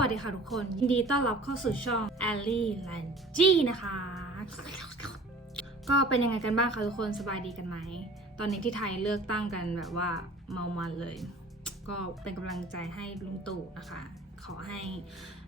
วัสดีค่ะทุกคน ยินดีต้อนรับเข้าสู่ช่อง Ellie l a n g นะคะ ก็เป็นยังไงกันบ้างคะทุกคนสบายดีกันไหม ตอนนี้ที่ไทยเลือกตั้งกันแบบว่าเมามันเลย ก็เป็นกำลังใจให้ลุงตู่นะคะ ขอให้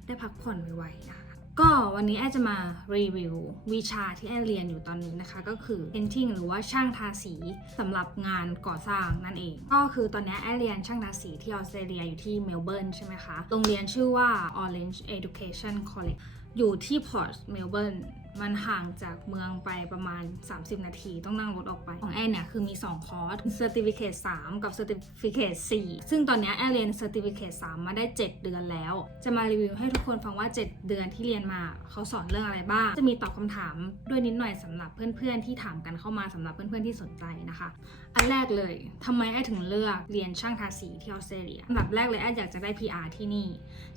ได้พักผ่อนไวๆนะคะ ก็วันนี้แอจะมารีวิววิชาที่แอเรียนอยู่ตอนนี้นะคะ ก็คือ painting หรือว่าช่างทาสีสำหรับงานก่อสร้างนั่นเอง ก็คือตอนนี้แอเรียนช่างทาสีที่ออสเตรเลียอยู่ที่เมลเบิร์นใช่ไหมคะโรงเรียนชื่อว่า Orange Education College อยู่ที่พอร์ตเมลเบิร์น มันห่างจากเมืองไปประมาณ 30 นาที ต้องนั่งรถออกไป ของแอนเนี่ยคือมี 2 คอร์ส Certificate 3 กับ Certificate 4 ซึ่งตอนนี้แอนเรียน Certificate 3 มาได้ 7 เดือนแล้ว จะมารีวิวให้ทุกคนฟังว่า 7 เดือนที่เรียนมาเขาสอนเรื่องอะไรบ้าง จะมีตอบคำถามด้วยนิดหน่อยสำหรับเพื่อนๆ ที่ถามกันเข้ามาสำหรับเพื่อนๆที่สนใจนะคะ อันแรกเลยทำไมแอนถึงเลือกเรียนช่างทาสีที่ออสเตรเลียอันดับแรกเลยแอนอยากจะได้ PR ที่นี่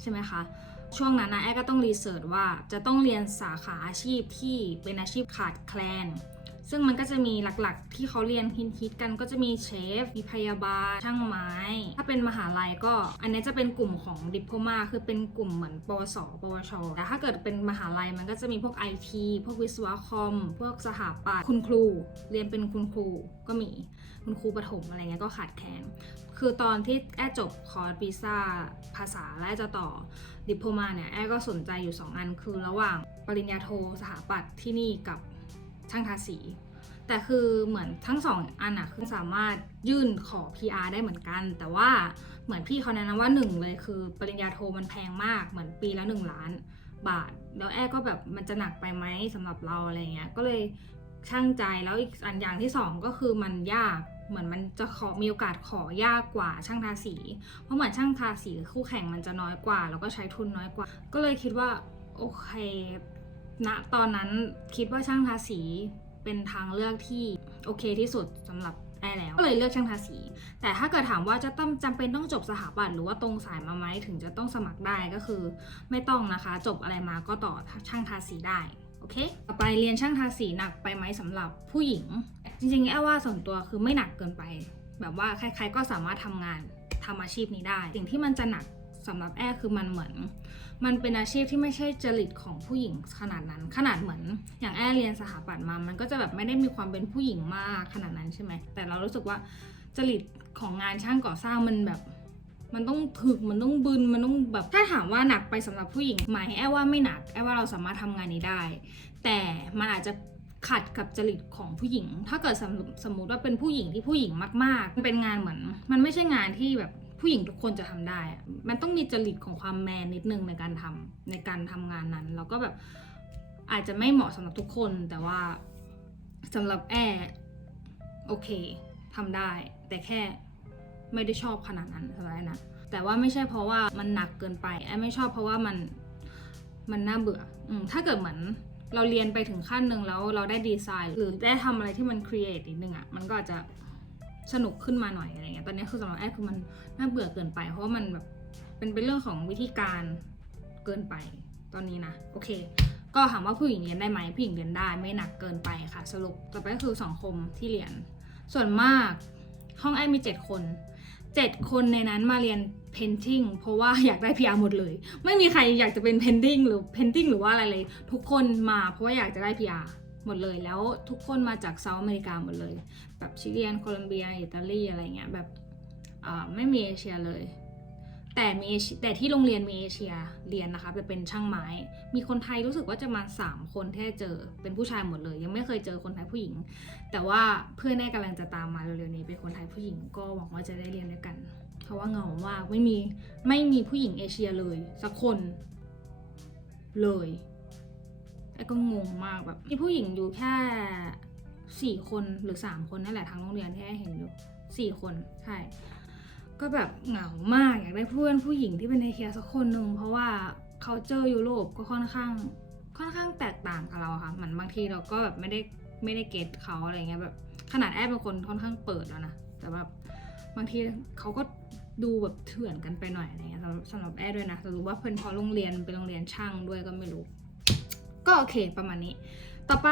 ใช่ไหมคะ ช่วงนั้นนะแอร์ก็ต้องรีเสิร์ชว่าจะต้องเรียนสาขาอาชีพที่เป็นอาชีพขาดแคลน ซึ่งมันก็จะมีหลักๆ ที่เขาเรียนฮิตๆกันก็จะมีเชฟ มีพยาบาล ช่างไม้ ถ้าเป็นมหาลัยก็ อันนี้จะเป็นกลุ่มของดิพโ o มาคือเป็นกลุ่มเหมือนปวส ปวช แต่ถ้าเกิดเป็นมหาลัยมันก็จะมีพวก IT พวกวิศวะคอม พวกสถาปัตย์คุณครู เรียนเป็นคุณครูก็มี คุณครูประถมอะไรเงี้ยก็ขาดแคลน คือตอนที่แอจบคอร์สปีซ่าภาษาและจะต่อ ดิพโพมาเนี่ยแอร์ก็สนใจอยู่ 2 อันคือระหว่างปริญญาโทสถาปัตย์ที่นี่กับช่างทาสี แต่คือเหมือนทั้งสองอันอะคือสามารถยื่นขอ PR ได้เหมือนกัน แต่ว่าเหมือนพี่เขาแนะนำว่าหนึ่งเลยคือ ปริญญาโทมันแพงมากเหมือนปีละ 1 ล้านบาท แล้วแอร์ก็แบบมันจะหนักไปไหมสำหรับเราอะไรเงี้ยก็เลยช่างใจแล้วอีกอันอย่างที่สองก็คือมันยาก เหมือนมันจะขอมีโอกาสขอยากกว่าช่างทาสี เพราะเหมือนช่างทาสีคู่แข่งมันจะน้อยกว่า แล้วก็ใช้ทุนน้อยกว่า ก็เลยคิดว่าโอเคณตอนนั้นคิดว่าช่างทาสีเป็นทางเลือกที่โอเคที่สุดสำหรับแอร์แล้วก็เลยเลือกช่างทาสี แต่ถ้าเกิดถามว่าจะต้องจำเป็นต้องจบสถาปัตย์หรือว่าตรงสายมาไหมถึงจะต้องสมัครได้ก็คือ ไม่ต้องนะคะ จบอะไรมาก็ต่อช่างทาสีได้ อเคต่อไปเรียนช่างทาสีหนักไปไหมสำหรับผู้หญิง จริงๆแอว่าส่วนตัวคือไม่หนักเกินไป แบบว่าใครๆก็สามารถทำงานทำอาชีพนี้ได้ สิ่งที่มันจะหนักสำหรับแอคือมันเหมือน มันเป็นอาชีพที่ไม่ใช่จริตของผู้หญิงขนาดนั้น ขนาดเหมือน อย่างแอเรียนสถาปัตย์มา มันก็จะแบบไม่ได้มีความเป็นผู้หญิงมากขนาดนั้นใช่ไหมแต่เรารู้สึกว่าจริตของงานช่างก่อสร้างมันแบบ มันต้องถึกมันต้องบึนมันต้องแบบถ้าถามว่าหนักไปสำหรับผู้หญิงไหมแอบว่าไม่หนักแอบว่าเราสามารถทำงานนี้ได้ แต่มันอาจจะขัดกับจริตของผู้หญิง ถ้าเกิดสมมติสมมติว่าเป็นผู้หญิงที่ผู้หญิงมากๆ มันเป็นงานเหมือน มันไม่ใช่งานที่แบบผู้หญิงทุกคนจะทำได้ มันต้องมีจริตของความแมนนิดนึงในการทำในการทำงานนั้น แล้วก็แบบอาจจะไม่เหมาะสำหรับทุกคน แต่ว่าสำหรับแอร์โอเคทำได้ แต่แค่ ไม่ได้ชอบขนาดนั้นสำหรับแอร์นะแต่ว่าไม่ใช่เพราะว่ามันหนักเกินไปแอร์ไม่ชอบเพราะว่ามันมันน่าเบื่ออืมถ้าเกิดเหมือนเราเรียนไปถึงขั้นหนึ่งแล้วเราได้ดีไซน์ หรือได้ทำอะไรที่มันครีเอทนิดนึงอะ่ะมันก็อาจจะสนุกขึ้นมาหน่อยอะไรเงี้ยตอนนี้คือสำหรับแอร์คือมันน่าเบื่อเกินไป เพราะมันแบบเป็นเป็นเรื่องของวิธีการเกินไปตอนนี้นะโอเค ก็ถามว่าผู้หญิงเรียนได้ไหมผู้หญิงเรียนได้ไม่หนักเกินไปค่ะ สรุปต่อไปก็คือสังคมที่เรียน ส่วนมากห้องแอร์มี 7 คน 7 คนในนั้นมาเรียนเพนติงเพราะว่าอยากได้ PR หมดเลย ไม่มีใครอยากจะเป็นเพนติงหรือเพนติงหรือว่าอะไรเลย ทุกคนมาเพราะว่าอยากจะได้ PR หมดเลยแล้วทุกคนมาจากเซาท์อเมริกาหมดเลย แบบชิลีนโคลัมเบีย อิตาลีอะไรเงี้ยแบบไม่มีเอเชียเลย แต่มีแต่ที่โรงเรียนมีเอเชียเรียนนะคะแบบเป็นช่างไม้ มีคนไทยรู้สึกว่าจะมาสามคนที่เจอเป็นผู้ชายหมดเลย ยังไม่เคยเจอคนไทยผู้หญิง แต่ว่าเพื่อนแน่กำลังจะตามมาเร็วๆนี้เป็นคนไทยผู้หญิงก็หวังว่าจะได้เรียนด้วยกัน เพราะว่าเหงามาไม่มีไม่มีผู้หญิงเอเชียเลยสักคนเลยไอ้ก็งงมากแบบมีผู้หญิงอยู่แค่สี่คนหรือสามคนนั่นแหละทั้งโรงเรียนที่ไอ้เห็นอยู่สี่คนใช่ ก็แบบเหงามากอยากได้เพื่อนผู้หญิงที่เป็นเอเชียสักคนหนึ่งเพราะว่าเขาเจอยุโรปก็ค่อนข้าง ค่อนข้างแตกต่างกับเราค่ะเหมือนบางทีเราก็แบบไม่ได้ไม่ได้เก็ตเขาอะไรเงี้ยแบบขนาดแอบเป็นคนค่อนข้างเปิดแล้วนะแต่แบบบางทีเขาก็ดูแบบเถื่อนกันไปหน่อยอะไรเงี้ยสำหรับแอร์ด้วยนะแต่รู้ว่าเป็นพราะโรงเรียนเป็นโรงเรียนช่างด้วยก็ไม่รู้ ก็โอเคประมาณนี้ ต่อไป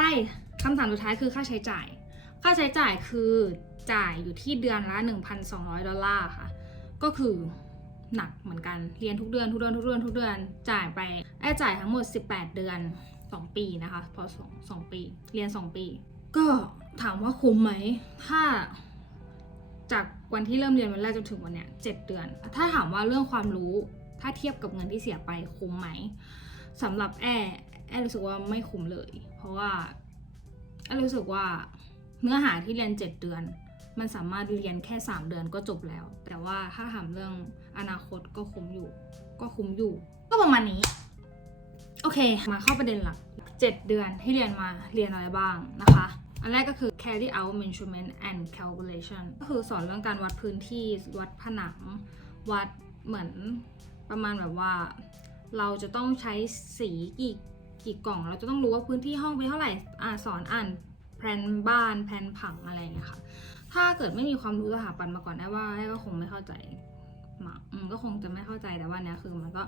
คำถามสุดท้ายคือค่าใช้จ่าย ค่าใช้จ่ายคือจ่ายอยู่ที่เดือนละ 1,200 ดอลลาร์ค่ะ ก็คือหนักเหมือนกันเรียนทุกเดือนทุกเดือนทุกเดือนทุกเดือนจ่ายไปแอ้จ่ายทั้งหมด 18 เดือน 2 ปีนะคะพอสองสองปี เรียน 2 ปี ก็ถามว่าคุ้มไหมถ้าจากวันที่เริ่มเรียนวันแรกจนถึงวันเนี้ยเจ็ดเดือน ถ้าถามว่าเรื่องความรู้ถ้าเทียบกับเงินที่เสียไปคุ้มไหมสำหรับแอแอรู้สึกว่าไม่คุ้มเลย เพราะว่าแอรู้สึกว่าเนื้อหาที่เรียน 7 เดือน มันสามารถเรียนแค่ 3 เดือนก็จบแล้ว แต่ว่าถ้าถามเรื่องอนาคตก็คุ้มอยู่ ก็คุ้มอยู่ ก็ประมาณนี้ โอเค มาเข้าประเด็นหลัก 7 เดือนที่เรียนมาเรียนอะไรบ้างนะคะอันแรกก็คือ carry out measurement and calculation ก็คือสอนเรื่องการวัดพื้นที่ วัดผนัง วัดเหมือนประมาณแบบว่า เราจะต้องใช้สีกี่กี่กล่อง เราจะต้องรู้ว่าพื้นที่ห้องเป็นเท่าไหร่อ่าสอนอ่านแผนบ้านแผนผังอะไรอย่างเงี้ยค่ะ ถ้าเกิดไม่มีความรู้สถาปัตย์มาก่อนได้ว่าก็คงไม่เข้าใจมาอืมก็คงจะไม่เข้าใจแต่ว่าเนี้ยคือมันก็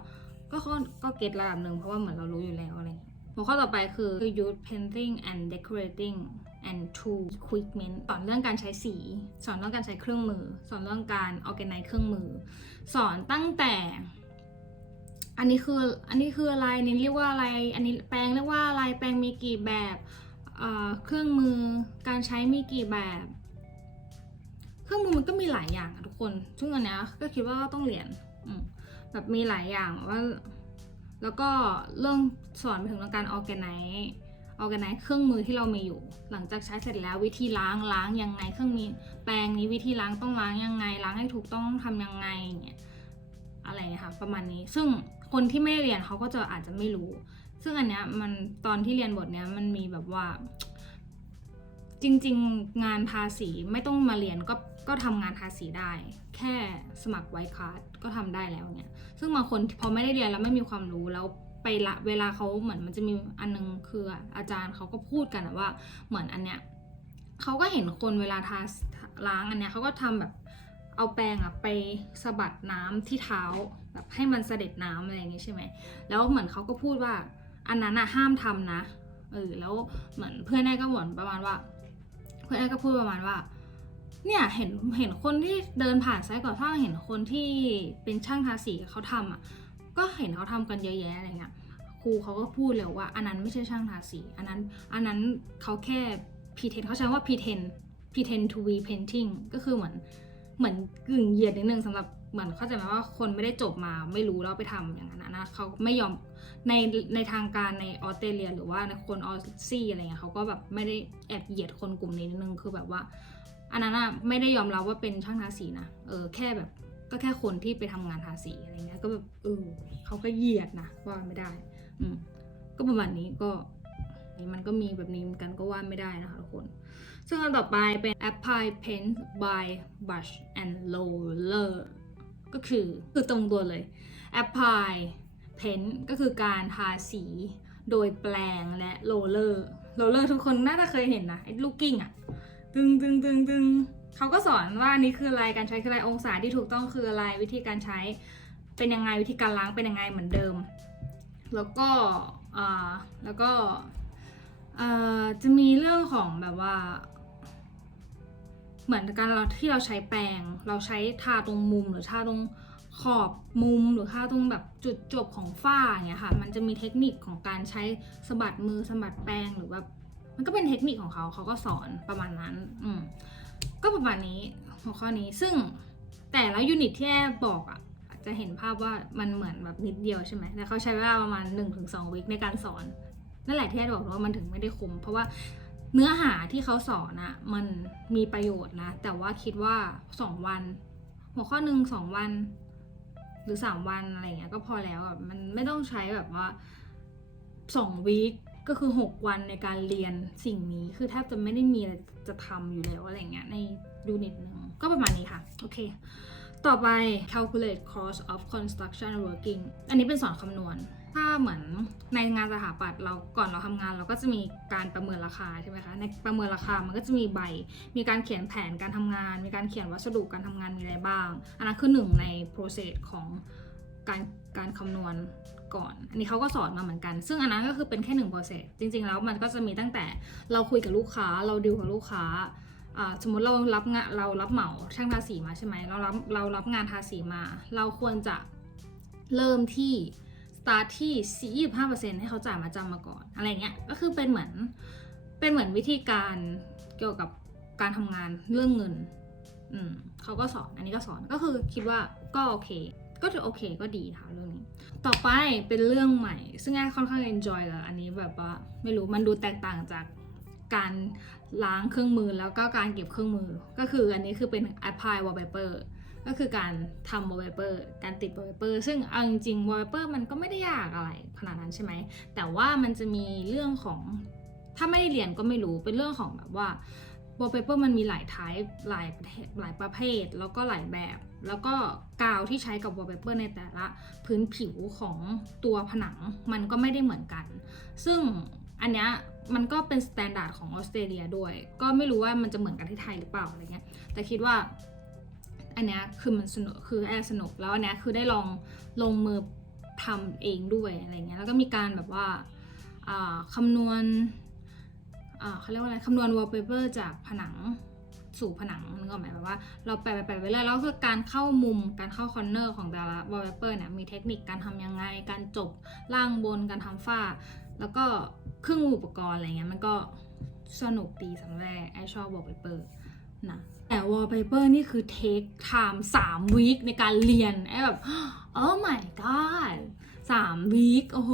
ก็ก็ก็เก็ตระดับหนึ่งเพราะว่าเหมือนเรารู้อยู่แล้วอะไรอย่างเงี้ยหัวข้อต่อไปคือ use painting and decorating and tool equipment สอนเรื่องการใช้สี สอนเรื่องการใช้เครื่องมือ สอนเรื่องการ organize เครื่องมือ สอนตั้งแต่ อันนี้คืออันนี้คืออะไรนี่เรียกว่าอะไร อันนี้แปลงเรียกว่าอะไรแปลงมีกี่แบบเครื่องมือการใช้มีกี่แบบ เครื่องมือมันก็มีหลายอย่างทุกคน ซึ่งอันนี้ก็คิดว่าต้องเรียนอืแบบมีหลายอย่างว่า แล้วก็เรื่องสอนไปถึงเรื่องการ organize organize เครื่องมือที่เรามีอยู่ หลังจากใช้เสร็จแล้ววิธีล้างล้างยังไง เครื่องนี้แปรงนี้วิธีล้างต้องล้างยังไง ล้างให้ถูกต้องต้องทำยังไงอย่างเงี้ยอะไรนะคะประมาณนี้ ซึ่งคนที่ไม่เรียนเขาก็จะอาจจะไม่รู้ ซึ่งอันเนี้ยมันตอนที่เรียนบทเนี้ยมันมีแบบว่า จริงๆ งานทาสีไม่ต้องมาเรียนก็ก็ทำงานทาสีได้ แค่สมัครไวคาร์ดก็ทำได้แล้วเนี่ย ซึ่งบางคนพอไม่ได้เรียนแล้วไม่มีความรู้แล้วไปละเวลาเขาเหมือนมันจะมีอันนึงคืออาจารย์เขาก็พูดกันว่าเหมือนอันเนี้ยเขาก็เห็นคนเวลาทาล้างอันเนี้ยเขาก็ทำแบบเอาแปรงอะไปสะบัดน้ำที่เท้าแบบให้มันเสด็จน้ำอะไรอย่างงี้ใช่ไหมแล้วเหมือนเขาก็พูดว่าอันนั้นอะห้ามทำนะเออแล้วเหมือนเพื่อนแน่ก็เหมือนประมาณว่า เพื่อนแน่ก็พูดประมาณว่า เนี่ยเห็นเห็นคนที่เดินผ่านไซต์ก่อสร้างเห็นคนที่เป็นช่างทาสีเขาทำอะก็เห็นเขาทำกันเยอะแยะอะไรเงี้ยครูเขาก็พูดเลยว่าอันนั้นไม่ใช่ช่างทาสี อันนั้นอันนั้นเขาแค่พีเทนเขาใช้ว่า pretend pretend to be painting ก็คือเหมือนเหมือนกึ่งเหยียดนิดนึงสำหรับ เหมือนเข้าใจไหมว่าคนไม่ได้จบมาไม่รู้แล้วไปทำอย่างนั้นนะเขาไม่ยอมในในทางการในออสเตรเลีย หรือว่าในคนออสซี่อะไรเงี้ยเขาก็แบบไม่ได้แอบเหยียดคนกลุ่มนี้นิดนึงคือแบบว่า อันนั้นอะไม่ได้ยอมรับว่าเป็นช่างทาสีนะเออแค่แบบก็แค่คนที่ไปทำงานทาสีอะไรเงี้ยก็แบบเออเขาก็เหยียดนะว่าไม่ได้ อืมก็ประมาณนี้ก็นี่มันก็มีแบบนี้เหมือนกันก็ว่าไม่ได้นะคะทุกคน ซึ่งอันต่อไปเป็น apply paint by brush and roller ก็คือคือตรงตัวเลย apply paint ก็คือการทาสีโดยแปลงและ roller roller ทุกคนน่าจะเคยเห็นนะไอ้ลูกกิ้งอะตึงตึงตึงตึงเขาก็สอนว่านนี้คืออะไรการใช้คืออะไรองศาที่ถูกต้องคืออะไรวิธีการใช้เป็นยังไงวิธีการล้างเป็นยังไงเหมือนเดิม แล้วก็อ่าแล้วก็เอ่อจะมีเรื่องของแบบว่า เหมือนการเราที่เราใช้แปรงเราใช้ทาตรงมุมหรือทาตรงขอบมุมหรือทาตรงแบบจุดจบของฝ้าอย่างเงี้ยค่ะ มันจะมีเทคนิคของการใช้สะบัดมือสะบัดแปรงหรือแบบมันก็เป็นเทคนิคของเขาเขาก็สอนประมาณนั้น อืมก็ประมาณนี้หัวข้อนี้ซึ่งแต่ละยูนิตที่แอบบอกอะจะเห็นภาพว่ามันเหมือนแบบนิดเดียวใช่ไหมแต่เขาใช้เวลาประมาณ 1-2วิคในการสอน นั่นแหละที่แอดบอกว่ามันถึงไม่ได้คุ้มเพราะว่า เนื้อหาที่เขาสอนอะมันมีประโยชน์นะ แต่ว่าคิดว่า 2 วัน หัวข้อหนึ่งสองวัน หรือ 3 วันอะไรเงี้ยก็พอแล้วอะมันไม่ต้องใช้แบบว่า2วีคก็คือ 6 วันในการเรียนสิ่งนี้คือแทบจะไม่ได้มีอะไรจะทำอยู่แล้วอะไรเงี้ยในยูนิตหนึ่งก็ประมาณนี้ค่ะ โอเค ต่อไป calculate cost of construction working อันนี้เป็นสอนคำนวณ ถ้าเหมือนในงานสถาปัตย์เราก่อนเราทำงาน เราก็จะมีการประเมินราคาใช่ไหมคะในประเมินราคามันก็จะมีใบ มีการเขียนแผนการทำงาน มีการเขียนวัสดุการทำงานมีอะไรบ้าง อันนั้นคือหนึ่งใน process ของการการคำนวณก่อน อันนี้เขาก็สอนมาเหมือนกัน ซึ่งอันนั้นก็คือเป็นแค่หนึ่ง process จริง ๆ แล้วมันก็จะมีตั้งแต่เราคุยกับลูกค้า เราดิวกับลูกค้าอ่าสมมติเรารับงานเรารับเหมาช่างทาสีมาใช่ไหมเรารับเรารับงานทาสีมา เราควรจะเริ่มที่ start ที่45%ให้เขาจ่ายมาจำมาก่อน อะไรเงี้ย ก็คือเป็นเหมือน เป็นเหมือนวิธีการเกี่ยวกับการทำงานเรื่องเงิน อืมเขาก็สอน อันนี้ก็สอน ก็คือคิดว่าก็โอเค ก็ถือโอเคก็ดีค่ะเรื่องนี้ ต่อไปเป็นเรื่องใหม่ ซึ่งแอค่อนข้าง enjoy กับอันนี้แบบว่าไม่รู้มันดูแตกต่างจากการล้างเครื่องมือแล้วก็การเก็บเครื่องมือ ก็คืออันนี้คือเป็น apply wallpaper ก็คือการทำ wallpaper การติด wallpaper ซึ่งเอาจริงๆ wallpaper มันก็ไม่ได้ยากอะไรขนาดนั้นใช่ไหม แต่ว่ามันจะมีเรื่องของถ้าไม่ได้เรียนก็ไม่รู้เป็นเรื่องของแบบว่า wallpaper มันมีหลาย type หลายประเภทหลายประเภท แล้วก็หลายแบบ แล้วก็กาวที่ใช้กับ wallpaper ในแต่ละพื้นผิวของตัวผนังมันก็ไม่ได้เหมือนกัน ซึ่งอันเนี้ยมันก็เป็นสแตนดาร์ดของออสเตรเลียด้วย ก็ไม่รู้ว่ามันจะเหมือนกันที่ไทยหรือเปล่าอะไรเงี้ย แต่คิดว่า อันนี้คือมันสนุกคือแอร์สนุกแล้วอันนี้คือได้ลองลงมือทำเองด้วยอะไรเงี้ยแล้วก็มีการแบบว่าอ่าคำนวณเขาเรียกว่าอะไรคำนวณ wallpaper จากผนังสู่ผนังนึกออกไหมแบบว่าเราแปะแปแปะไปเรื่อยแล้วคือการเข้ามุมการเข้าคอร์เนอร์ของแต่ละ wallpaper เนี่ยมีเทคนิคการทำยังไง การจบล่างบนการทำฝ้า แล้วก็เครื่องมืออุปกรณ์อะไรเงี้ยมันก็สนุกดีสำหรับแรกไอชอบ wallpaper นะแต่ wallpaper นี่คือ take time 3 week ในการเรียนไอ้แบบ oh my god 3 week โอ้โห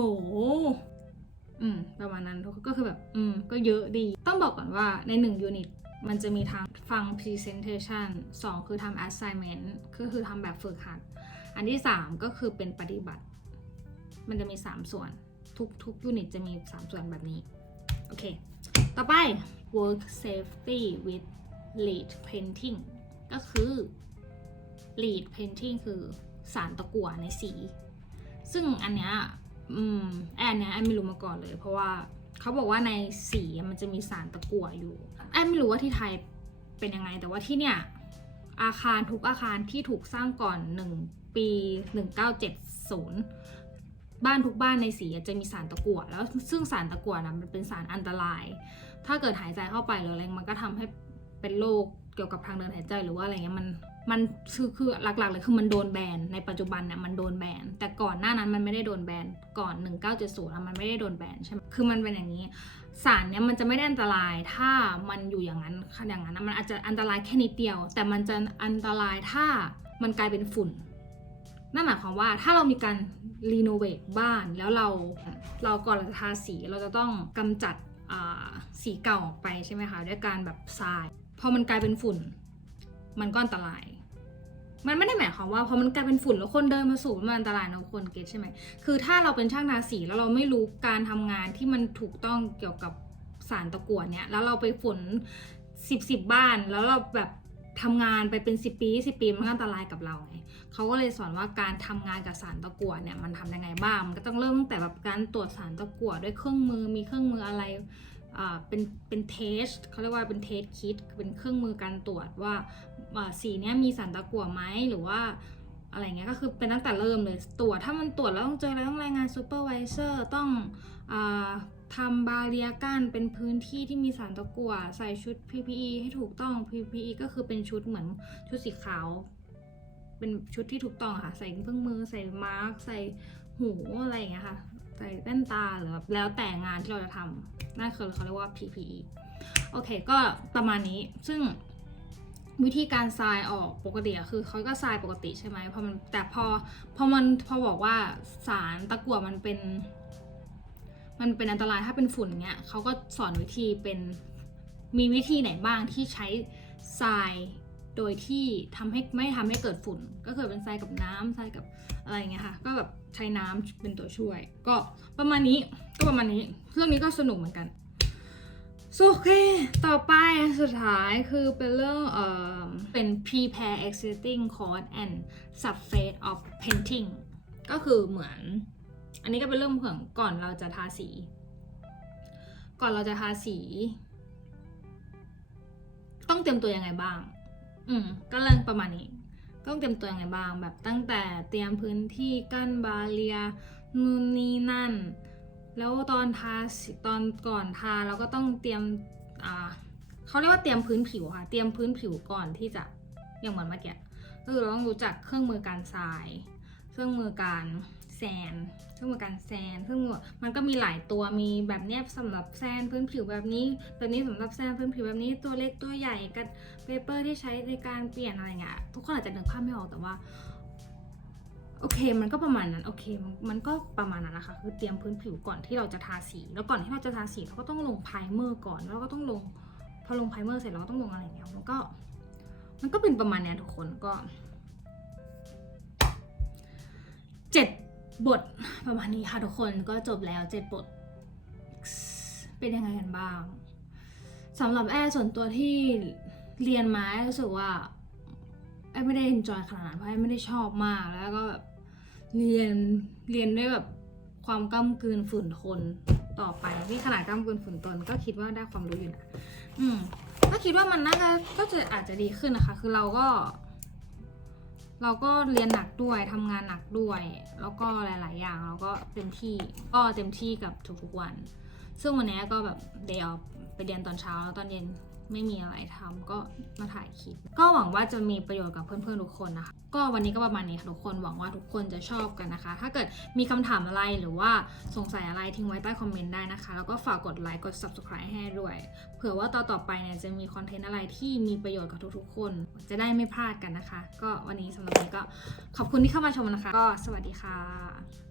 อืมประมาณนั้นก็คือแบบ อืม ก็เยอะดี ต้องบอกก่อนว่าใน1 unit มันจะมีทั้งฟัง presentation 2 คือทำ assignment ก็คือทำแบบฝึกหัด อันที่ 3 ก็คือเป็นปฏิบัติ มันจะมี 3 ส่วน ทุกทุกยูนิตจะมี 3 ส่วนแบบนี้ โอเค ต่อไป work safety with lead painting ก็คือ lead painting คือสารตะกั่วในสี ซึ่งอันเนี้ยอืมแอนเนี้ยแอนไม่รู้มาก่อนเลย เพราะว่าเขาบอกว่าในสีมันจะมีสารตะกั่วอยู่แอนไม่รู้ว่าที่ไทยเป็นยังไง แต่ว่าที่เนี่ยอาคารทุกอาคารที่ถูกสร้างก่อน 1 ปี 1970 บ้านทุกบ้านในสีจะมีสารตะกั่วแล้วซึ่งสารตะกั่วนะมันเป็นสารอันตราย ถ้าเกิดหายใจเข้าไปหรืออะไรมันก็ทำให้ เป็นโรคเกี่ยวกับทางเดินหายใจหรือว่าอะไรเงี้ยมันมันคือคือหลักๆเลยคือมันโดนแบนในปัจจุบันเนี่ยมันโดนแบนแต่ก่อนหน้านั้นมันไม่ได้โดนแบนก่อน 1970อะมันไม่ได้โดนแบนใช่ไหมคือมันเป็นอย่างนี้ สารเนี้ยมันจะไม่ได้อันตรายถ้ามันอยู่อย่างนั้นอย่างนั้นนะมันอาจจะอันตรายแค่นิดเดียว แต่มันจะอันตรายถ้ามันกลายเป็นฝุ่นนั่นหมายความว่าถ้าเรามีการรีโนเวทบ้านแล้วเราเราก่อนเราจะทาสีเราจะต้องกำจัดสีเก่าออกไปใช่ไหมคะด้วยการแบบทราย พอมันกลายเป็นฝุ่น มันก็อันตราย มันไม่ได้หมายความว่าพอมันกลายเป็นฝุ่นแล้วคนเดินมาสูบมันอันตรายนะคนเก็ตใช่ไหมคือถ้าเราเป็นช่างทาสีแล้วเราไม่รู้การทำงานที่มันถูกต้องเกี่ยวกับสารตะกั่วเนี่ยแล้วเราไปฝุ่นสิบสิบบ้านแล้วเราแบบทำงานไปเป็นสิบปีสิบปีมันก็อันตรายกับเราไงเขาก็เลยสอนว่าการทำงานกับสารตะกั่วเนี่ยมันทำยังไงบ้าง มันก็ต้องเริ่มตั้งแต่แบบการตรวจสารตะกั่วด้วยเครื่องมือ มีเครื่องมืออะไร เป็นเป็นเทสเขาเรียกว่าเป็นเทสคิดเป็นเครื่องมือการตรวจว่าสีนี้มีสารตะกั่วไหมหรือว่าอะไรเงี้ยก็คือเป็นตั้งแต่เริ่มเลยตรวจถ้ามันตรวจแล้วต้องเจออะไรต้องรายงานซูเปอร์วิเซอร์ต้องอทำบาเรียกั้นเป็นพื้นที่ที่มีสารตะกั่วใส่ชุด PPE ให้ถูกต้อง PPE ก็คือเป็นชุดเหมือนชุดสีขาว เป็นชุดที่ถูกต้องค่ะ ใส่เครื่องมือใส่มาร์กใส่หูอะไรอย่างเงี้ยค่ะ ใส่แว่นตาหรือแบบแล้วแต่งานที่เราจะทำนั่นคือเขาเรียกว่า PPE โอเค ก็ประมาณนี้ซึ่งวิธีการทรายออกปกติอะคือเขาก็ทรายปกติใช่ไหมพอมันแต่พอพอมันพอบอกว่าสารตะกั่วมันเป็น มันเป็นอันตรายถ้าเป็นฝุ่นเนี้ยเขาก็สอนวิธีเป็นมีวิธีไหนบ้างที่ใช้ทราย โดยที่ทำให้ไม่ทำให้เกิดฝุ่น ก็คือเป็นทรายกับน้ำทรายกับอะไรอย่างเงี้ยค่ะ ก็แบบใช้น้ำเป็นตัวช่วย ก็ประมาณนี้ก็ประมาณนี้เรื่องนี้ก็สนุกเหมือนกันโอเค ต่อไปสุดท้ายคือเป็นเรื่องเอ่อเป็น prepare existing course and surface of painting ก็คือเหมือน อันนี้ก็เป็นเรื่องของก่อนเราจะทาสี ก่อนเราจะทาสี ต้องเตรียมตัวยังไงบ้าง อืมก็เรื่องประมาณนี้ต้องเตรียมตัวยังไงบ้าง แบบตั้งแต่เตรียมพื้นที่กั้นบาเรียนู่นนี่นั่น แล้วตอนทาตอนก่อนทาเราก็ต้องเตรียมอ่าเขาเรียกว่าเตรียมพื้นผิวค่ะ เตรียมพื้นผิวก่อนที่จะอย่างเหมือนเมื่อกี้ก็คือเราต้องรู้จักเครื่องมือการทราย เครื่องมือการแซนเครื่องมือการแซนเครื่องมือมันก็มีหลายตัวมีแบบเนี้ยสำหรับแซนพื้นผิวแบบนี้แบบนี้สำหรับแซนพื้นผิวแบบนี้ตัวเล็กตัวใหญ่กับเปเปอร์ที่ใช้ในการเปลี่ยนอะไรเงี้ยทุกคนอาจจะนึกภาพไม่ออกแต่ว่าโอเคมันก็ประมาณนั้นโอเคมันก็ประมาณนั้นนะคะคือเตรียมพื้นผิวก่อนที่เราจะทาสี แล้วก่อนที่เราจะทาสีเราก็ต้องลงไพรเมอร์ก่อนแล้วก็ต้องลงพอลงไพรเมอร์เสร็จเราก็ต้องลงอะไรเงี้ยมันก็มันก็เป็นประมาณนี้ทุกคนก็ เจ็ดบทประมาณนี้ค่ะทุกคนก็จบแล้วเจ็ดบท เป็นยังไงกันบ้างสำหรับแอร์ส่วนตัวที่เรียนมาแอร์รู้สึกว่าไอ้ไม่ได้ enjoy ขนาดนั้นเพราะไอ้ไม่ได้ชอบมากแล้วก็แบบเรียนเรียนด้วยแบบความก้ากลืนฝืนทนต่อไปที่ขนาดก้ากลืนฝืนทนก็คิดว่าได้ความรู้อยู่นะอืมก็คิดว่ามันน่าจะก็จะอาจจะดีขึ้นนะคะ คือเราก็ เราก็เรียนหนักด้วยทำงานหนักด้วย แล้วก็หลาย ๆ อย่างเราก็เต็มที่ก็เต็มที่กับทุกๆวัน ซึ่งวันนี้ก็แบบเดย์ออฟไปเรียนตอนเช้าแล้วตอนเย็น ไม่มีอะไรทำก็มาถ่ายคลิป ก็หวังว่าจะมีประโยชน์กับเพื่อนๆทุกคนนะคะ ก็วันนี้ก็ประมาณนี้ค่ะทุกคนหวังว่าทุกคนจะชอบกันนะคะ ถ้าเกิดมีคำถามอะไรหรือว่าสงสัยอะไรทิ้งไว้ใต้คอมเมนต์ได้นะคะ แล้วก็ฝากกดไลค์กด subscribe ให้ด้วย เผื่อว่าต่อต่อไปเนี่ยจะมีคอนเทนต์อะไรที่มีประโยชน์กับทุกๆ คน จะได้ไม่พลาดกันนะคะ ก็วันนี้สำหรับวันนี้ก็ขอบคุณที่เข้ามาชมนะคะ ก็สวัสดีค่ะ